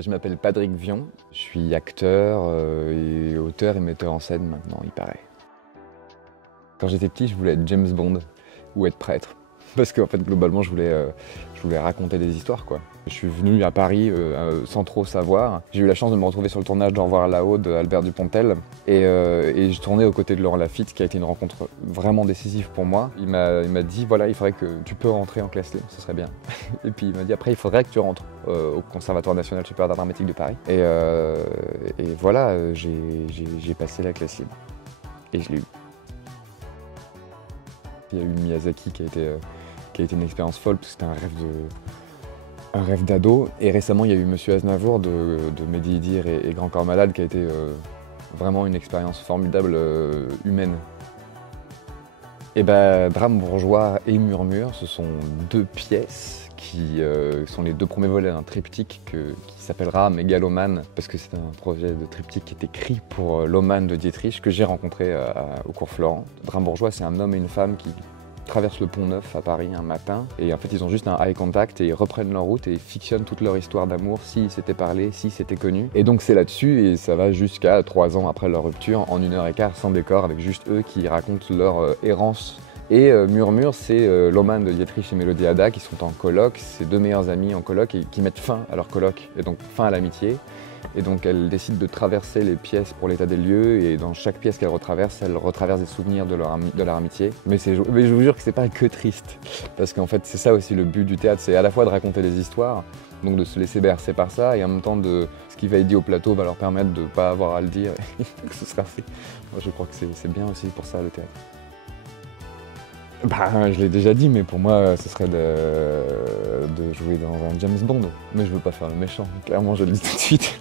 Je m'appelle Patrick Vion, je suis acteur et auteur et metteur en scène maintenant, il paraît. Quand j'étais petit, je voulais être James Bond ou être prêtre. Parce qu'en fait, globalement, je voulais raconter des histoires, quoi. Je suis venu à Paris sans trop savoir. J'ai eu la chance de me retrouver sur le tournage d'Au revoir là-haut d'Albert Dupontel. Et je tournais aux côtés de Laurent Lafitte, qui a été une rencontre vraiment décisive pour moi. Il m'a dit, voilà, il faudrait que tu peux rentrer en classe libre, ce serait bien. Et puis il m'a dit, après, il faudrait que tu rentres au Conservatoire national supérieur d'art dramatique de Paris. Et voilà, j'ai passé la classe libre. Et je l'ai eu. Il y a eu Miyazaki qui a été une expérience folle, parce que c'était un rêve d'ado. Et récemment, il y a eu Monsieur Aznavour de Mehdi Idir et Grand Corps Malade, qui a été vraiment une expérience formidable humaine. Et ben, Drame bourgeois et Murmure, ce sont deux pièces qui sont les deux premiers volets d'un triptyque qui s'appellera Mégalomane, parce que c'est un projet de triptyque qui est écrit pour l'Oman de Dietrich, que j'ai rencontré au cours Florent. Drame bourgeois, c'est un homme et une femme qui traversent le Pont Neuf à Paris un matin, et en fait ils ont juste un eye contact et ils reprennent leur route et ils fictionnent toute leur histoire d'amour, s'ils s'étaient parlé, s'ils s'étaient connus. Et donc c'est là-dessus, et ça va jusqu'à 3 ans après leur rupture, en 1h15, sans décor, avec juste eux qui racontent leur errance. Et Murmure, c'est l'Oman de Dietrich et Mélodie Ada qui sont en coloc, ces deux meilleurs amis en coloc, et qui mettent fin à leur coloc, et donc fin à l'amitié. Et donc elle décide de traverser les pièces pour l'état des lieux, et dans chaque pièce qu'elle retraverse des souvenirs de leur amitié. Mais je vous jure que c'est pas que triste, parce qu'en fait c'est ça aussi le but du théâtre, c'est à la fois de raconter des histoires, donc de se laisser bercer par ça, et en même temps ce qui va être dit au plateau va leur permettre de ne pas avoir à le dire, et que ce sera fait. Moi je crois que c'est bien aussi pour ça le théâtre. Bah, je l'ai déjà dit, mais pour moi, ce serait de jouer dans un James Bond. Mais je veux pas faire le méchant, clairement, je le dis tout de suite.